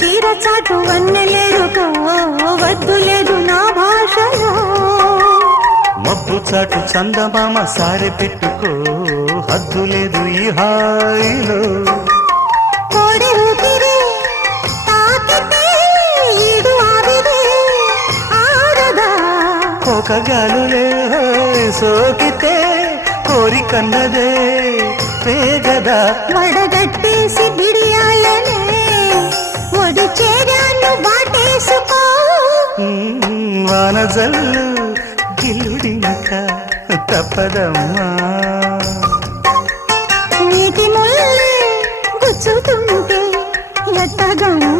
చీర చాటు వన్నెలేరుకో వద్దు లేదు నా భాషలో మబ్బు చాటు చందమామ సారె పెట్టుకో హద్దు లేదు ఈ హాయిలో కోడి ఊపిరి తాకితే ఈడు ఆవిరి ఆడదా ఒక గాలులే సోకితే కోరికన్నదే పేగదా వడగట్టేసి బిడియాలనే ఒడి చేరాను బాటేసుకో వానజల్లు గిల్లుడినక తప్పదమ్మా నీటి ముల్లే గుచ్చుతుంటే ఎట్టగమ్మా